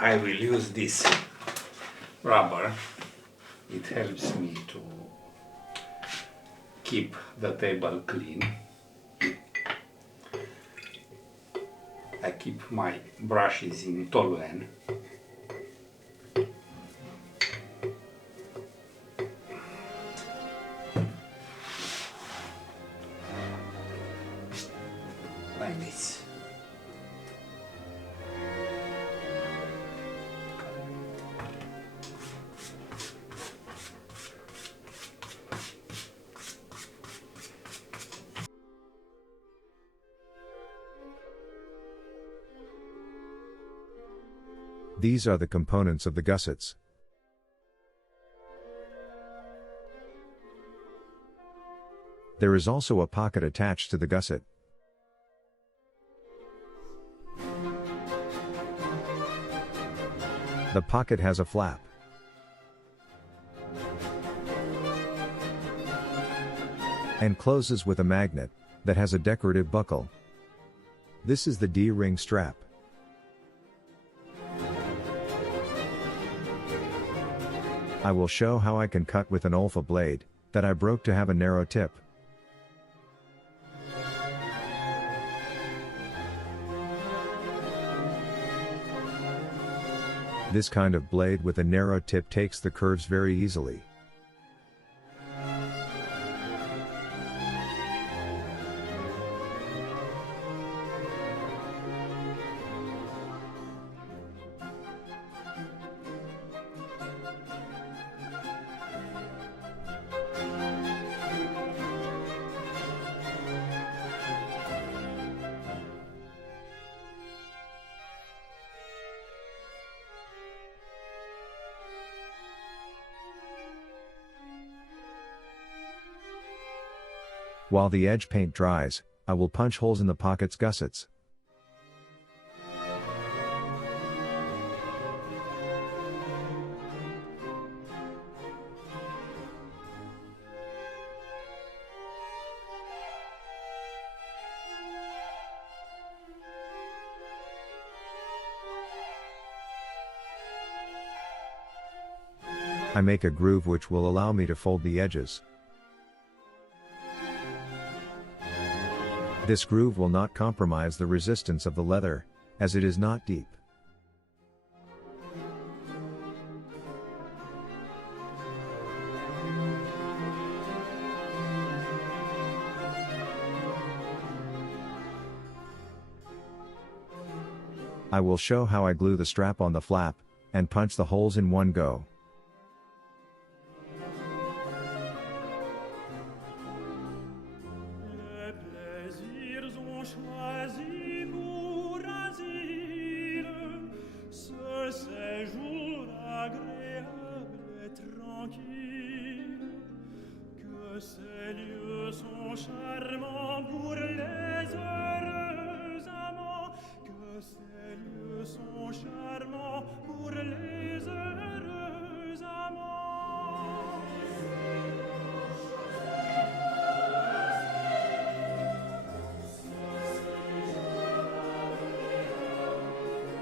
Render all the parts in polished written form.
I will use this rubber. It helps me to keep the table clean. I keep my brushes in toluene. Like this. These are the components of the gussets. There is also a pocket attached to the gusset. The pocket has a flap. And closes with a magnet that has a decorative buckle. This is the D-ring strap. I will show how I can cut with an olfa blade that I broke to have a narrow tip. This kind of blade with a narrow tip takes the curves very easily. While the edge paint dries, I will punch holes in the pocket's gussets. I make a groove which will allow me to fold the edges. This groove will not compromise the resistance of the leather, as it is not deep. I will show how I glue the strap on the flap, and punch the holes in one go.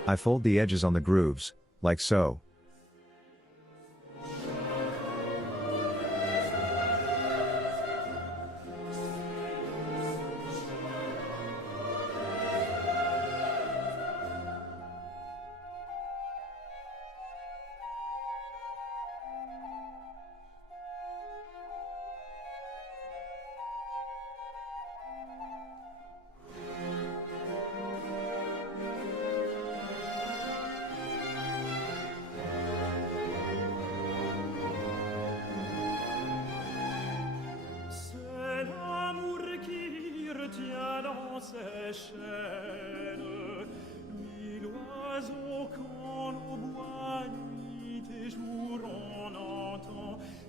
I fold the edges on the grooves, like so.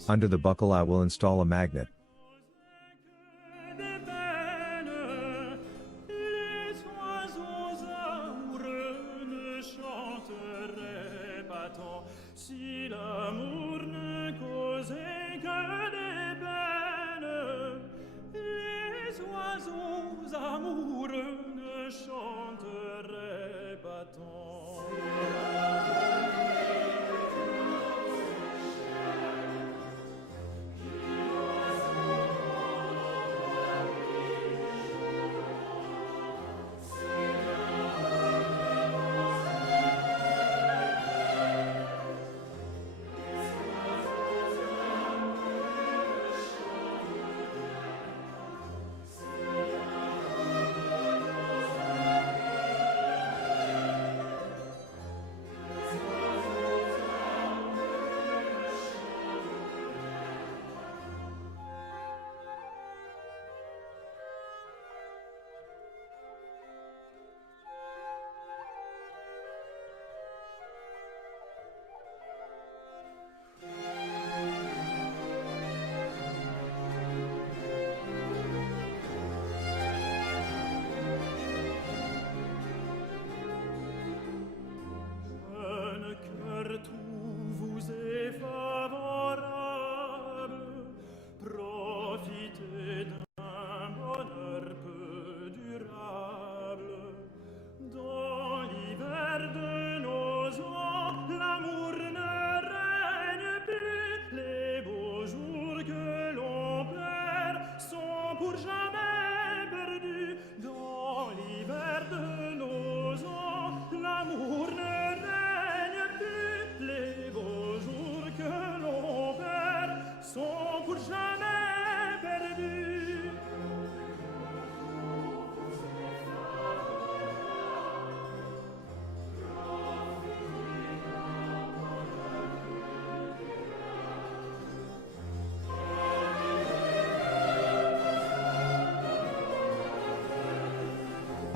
Under the buckle I will install a magnet. Amoureux ne chanteraient pas tant.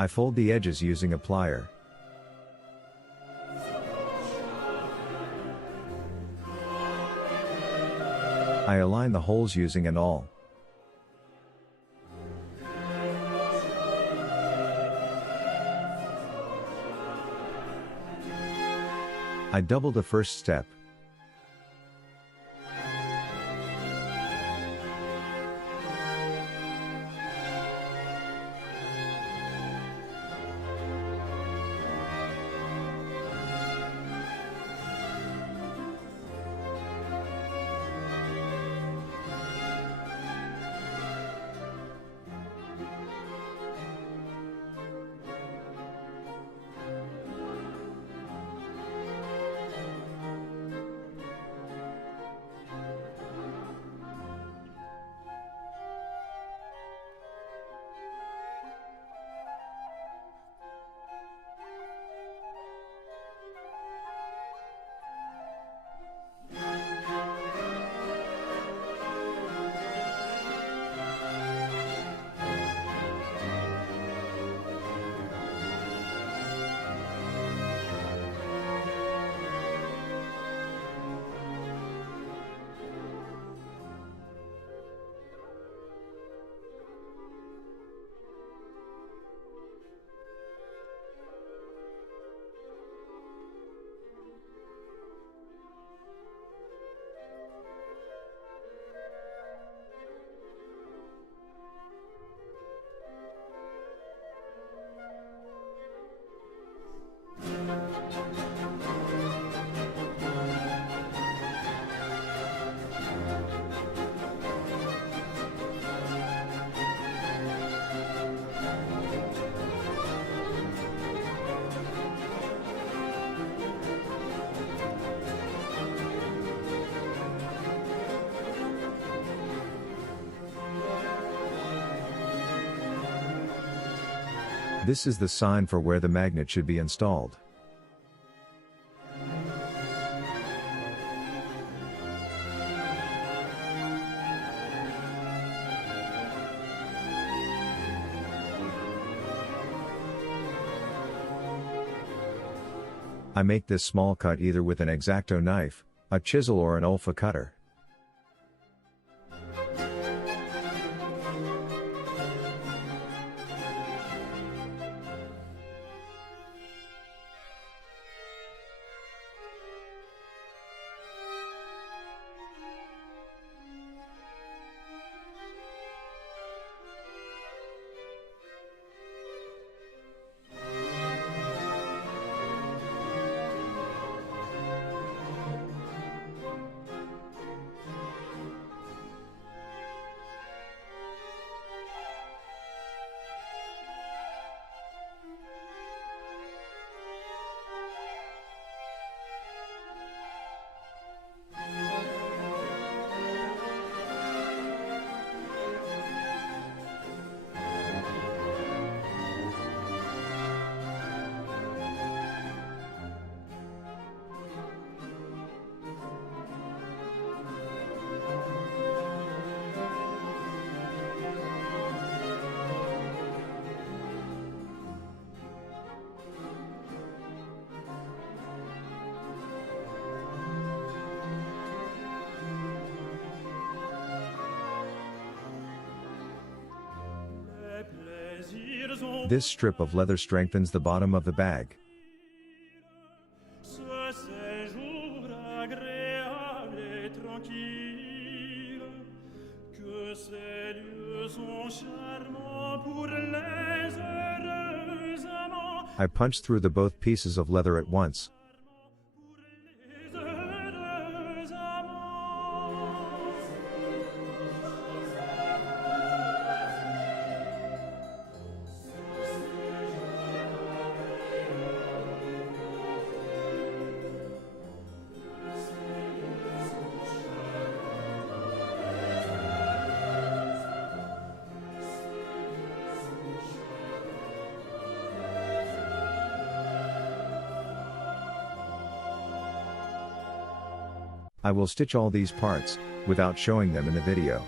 I fold the edges using a plier. I align the holes using an awl. I double the first step. This is the sign for where the magnet should be installed. I make this small cut either with an X-Acto knife, a chisel or an Olfa cutter. This strip of leather strengthens the bottom of the bag. I punch through the both pieces of leather at once. I will stitch all these parts, without showing them in the video.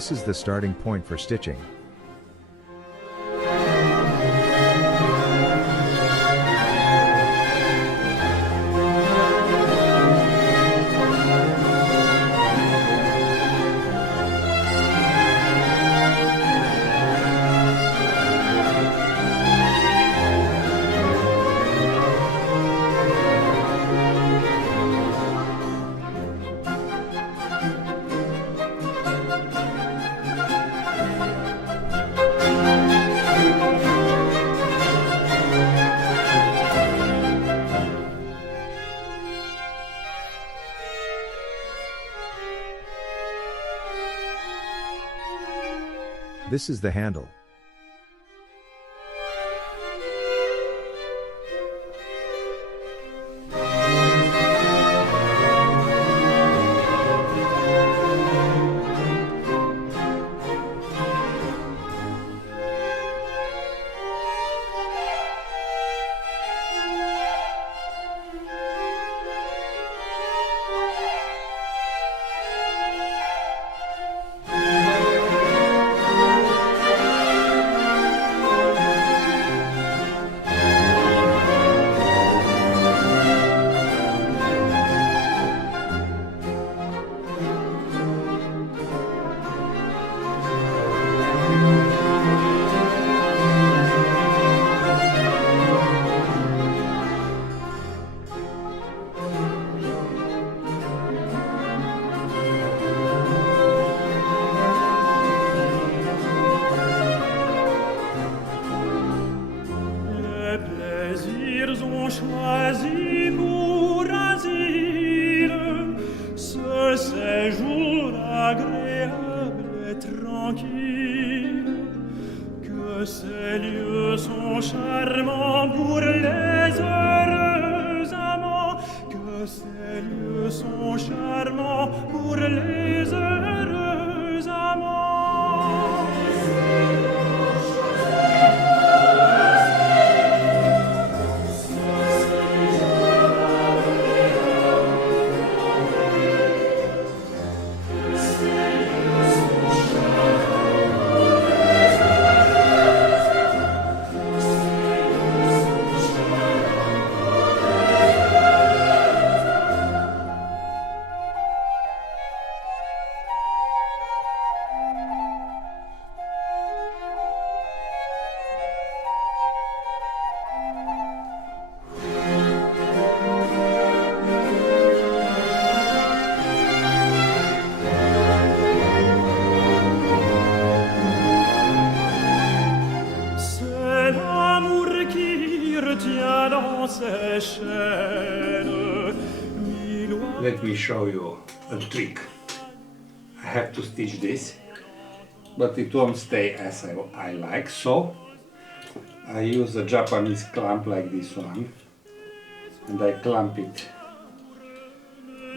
This is the starting point for stitching. This is the handle. Choisi pour asile ce séjour agréable et tranquille, que ces lieux sont charmants pour les heureux amants, que ces lieux sont charmants pour les heureux amants. Let me show you a trick. I have to stitch this, but it won't stay as I like, so I use a Japanese clamp like this one, and I clamp it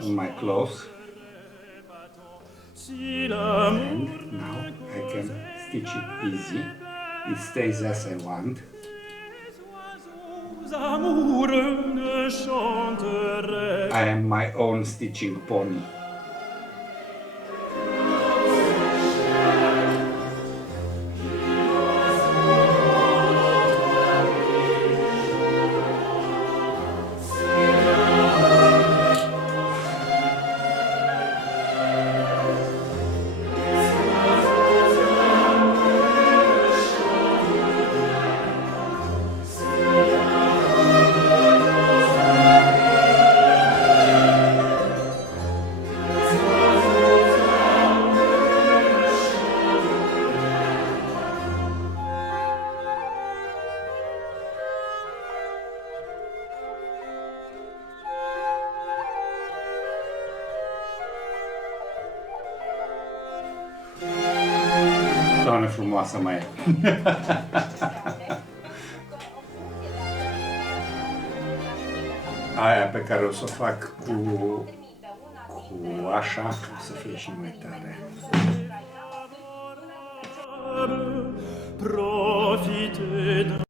on my clothes, and now I can stitch it easy. It stays as I want. I am my own stitching pony. Doamne frumoasă mai e! Aia pe care o să o fac cu așa, o să fie și mai tare. Profitez